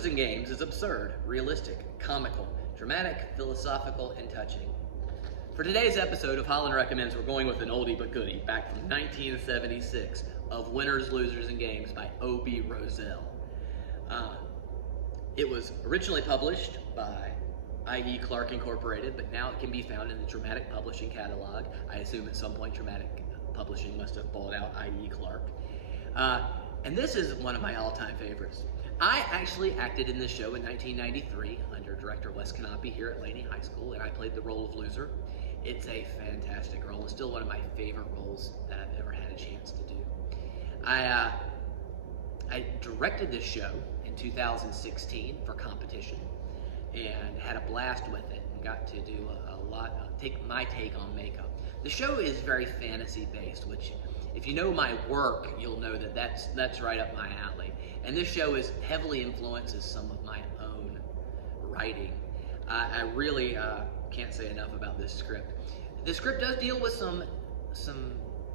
Losers in Games is absurd, realistic, comical, dramatic, philosophical, and touching. For today's episode of Holland Recommends, we're going with an oldie but goodie back from 1976 of Winners, Losers, and Games by O.B. Rozell. It was originally published by I.E. Clark Incorporated, but now it can be found in the Dramatic Publishing catalog. I assume at some point Dramatic Publishing must have bought out I.E. Clark. And this is one of my all-time favorites. I actually acted in this show in 1993 under director Wes Canopy here at Laney High School, and I played the role of Loser. It's a fantastic role. It's still one of my favorite roles that I've ever had a chance to do. I directed this show in 2016 for competition and had a blast with it and got to do a lot, take my take on makeup. The show is very fantasy based, which if you know my work, you'll know that that's right up my alley. And this show is heavily influences some of my own writing. I really can't say enough about this script. The script does deal with some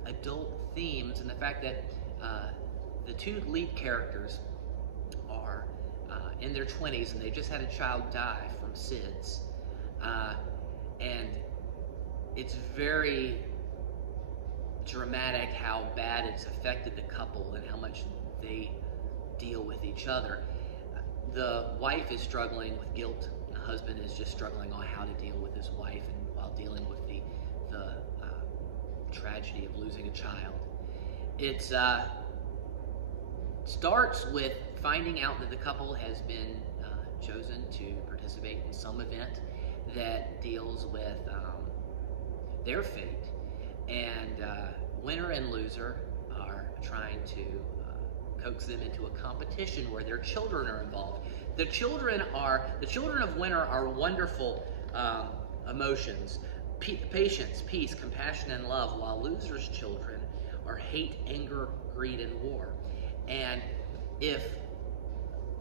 adult themes, and the fact that the two lead characters are in their 20s and they just had a child die from SIDS. And it's very dramatic how bad it's affected the couple and how much they deal with each other. The wife is struggling with guilt, and the husband is just struggling on how to deal with his wife and while dealing with the tragedy of losing a child. It starts with finding out that the couple has been chosen to participate in some event that deals with their fate, and winner and loser are trying to coax them into a competition where their children are involved. The children of winner are wonderful emotions, patience, peace, compassion, and love, while losers' children are hate, anger, greed, and war. And if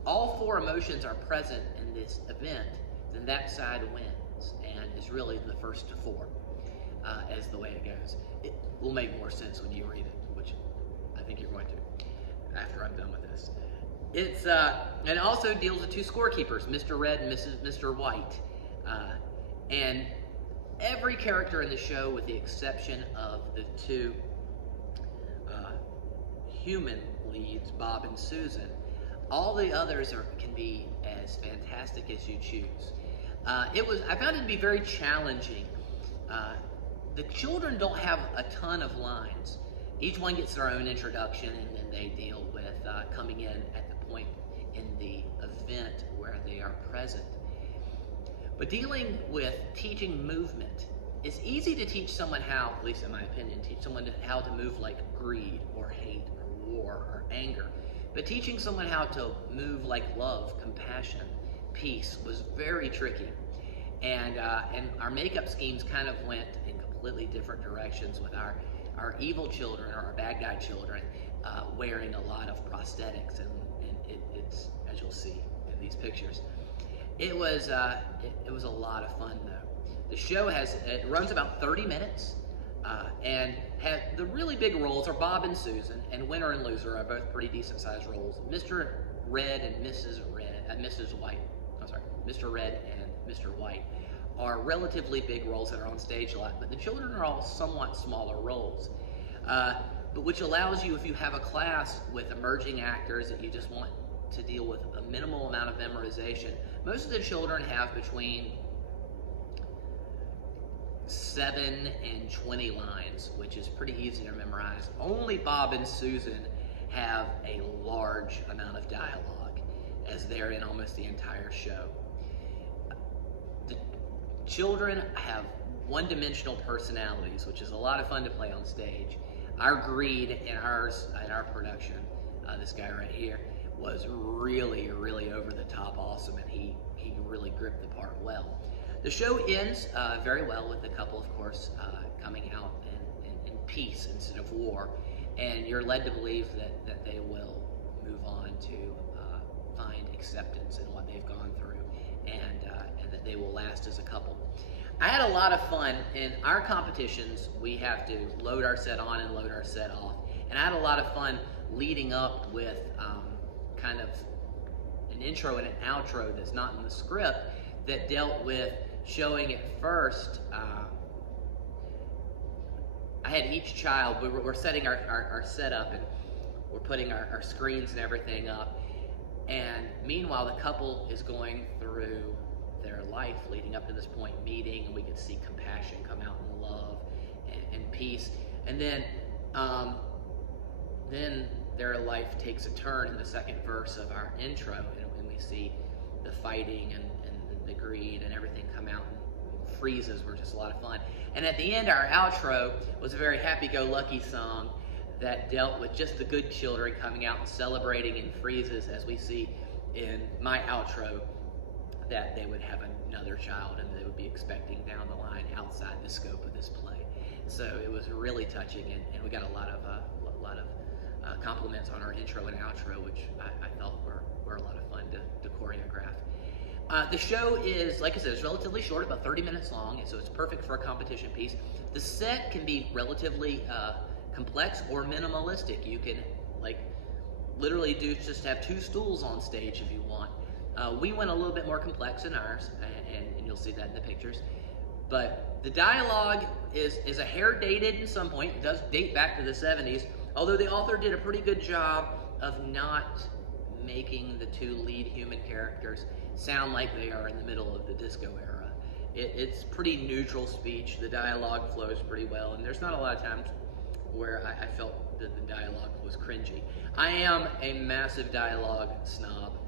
all four emotions are present in this event, then that side wins and is really the first to four, as the way it goes. It will make more sense when you read it, which I think you're going to after I'm done with this. It's and it also deals with two scorekeepers, Mr. Red and Mr. White, and every character in the show, with the exception of the two human leads, Bob and Susan, all the others can be as fantastic as you choose. I found it to be very challenging. The children don't have a ton of lines. Each one gets their own introduction, and then they deal with coming in at the point in the event where they are present. But dealing with teaching movement, it's easy to teach someone how, at least in my opinion, teach someone how to move like greed or hate or war or anger. But teaching someone how to move like love, compassion, peace was very tricky. And our makeup schemes kind of went in completely different directions, with our evil children, or our bad guy children, wearing a lot of prosthetics, and it's, as you'll see in these pictures. It was a lot of fun though. The show it runs about 30 minutes, and the really big roles are Bob and Susan, and winner and loser are both pretty decent sized roles. Mr. Red and Mrs. White, Mr. Red and Mr. White are relatively big roles that are on stage a lot, but the children are all somewhat smaller roles. But which allows you, if you have a class with emerging actors that you just want to deal with a minimal amount of memorization, most of the children have between 7 and 20 lines, which is pretty easy to memorize. Only Bob and Susan have a large amount of dialogue, as they're in almost the entire show. The children have one-dimensional personalities, which is a lot of fun to play on stage. Our greed in our production, this guy right here, was really, really over the top awesome, and he really gripped the part well. The show ends very well with the couple, of course, coming out in peace instead of war, and you're led to believe that they will move on to find acceptance in what they've gone through, and that they will last as a couple. I had a lot of fun. In our competitions, we have to load our set on and load our set off, and I had a lot of fun leading up with kind of an intro and an outro that's not in the script that dealt with showing at first. I had each child, we're setting our setup, and we're putting our screens and everything up. And meanwhile, the couple is going through their life leading up to this point, meeting, and we could see compassion come out in love and peace. And then their life takes a turn in the second verse of our intro, and we see the fighting and the greed and everything come out, and freezes were just a lot of fun. And at the end, our outro was a very happy-go-lucky song that dealt with just the good children coming out and celebrating in freezes, as we see in my outro that they would have another child and they would be expecting down the line outside the scope of this play. So it was really touching, and we got a lot of compliments on our intro and outro, which I thought were a lot of fun to choreograph. The show is, like I said, it's relatively short, about 30 minutes long, and so it's perfect for a competition piece. The set can be relatively complex or minimalistic. You can literally just have 2 stools on stage if you want. We went a little bit more complex in ours, and you'll see that in the pictures. But the dialogue is a hair dated at some point. It does date back to the 70s, although the author did a pretty good job of not making the 2 lead human characters sound like they are in the middle of the disco era. It's pretty neutral speech. The dialogue flows pretty well, and there's not a lot of times where I felt that the dialogue was cringy. I am a massive dialogue snob.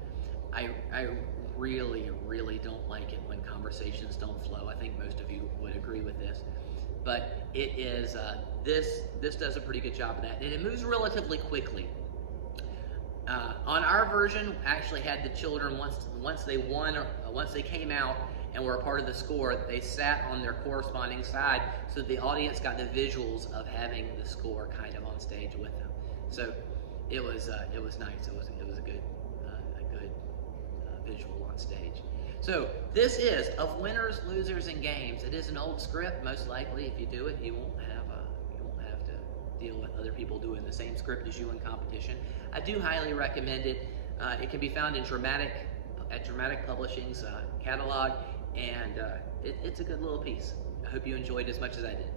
I really, really don't like it when conversations don't flow. I think most of you would agree with this. But it is, this does a pretty good job of that, and it moves relatively quickly. On our version, actually had the children, once they came out and were a part of the score, they sat on their corresponding side, so the audience got the visuals of having the score kind of on stage with them. So it was nice. It was a good visual on stage. So this is Of Winners, Losers, and Games. It is an old script. Most likely, if you do it, you won't have to deal with other people doing the same script as you in competition. I do highly recommend it. It can be found in Dramatic Publishing's catalog, and it's a good little piece. I hope you enjoyed it as much as I did.